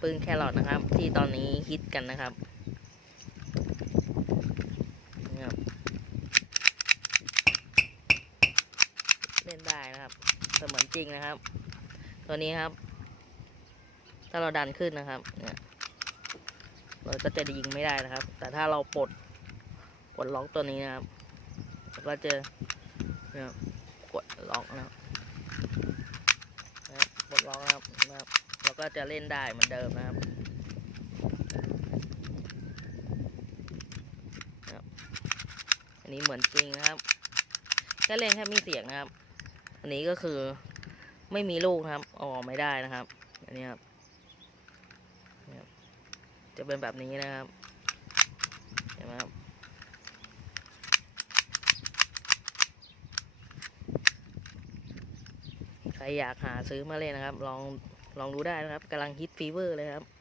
ปืนแครอทนะครับ ที่ตอนนี้ฮิตกันนะครับนี่ครับเล่นได้นะครับ เสมือนจริงนะครับ ตัวนี้ครับ ถ้าเราดันขึ้นนะครับเนี่ยเราก็จะยิงไม่ได้นะครับ แต่ถ้าเราปลดปลดล็อกตัวนี้นะครับเราก็จะเนี่ยกดล็อกนะครับนะครับปลดล็อกนะครับนะครับ เราก็จะเล่นได้เหมือนเดิมนะครับอันนี้เหมือนจริงนะครับแค่เล่นแค่มีเสียงนะครับ อันนี้ก็คือไม่มีลูกนะครับเออกไม่ได้นะครับ อันนี้ครับ จะเป็นแบบนี้นะครับ เห็นไหมครับใครอยากหาซื้อมาเล่นนะครับ ลอง ลองดูได้นะครับกำลังฮิตฟีเวอร์เลยครับ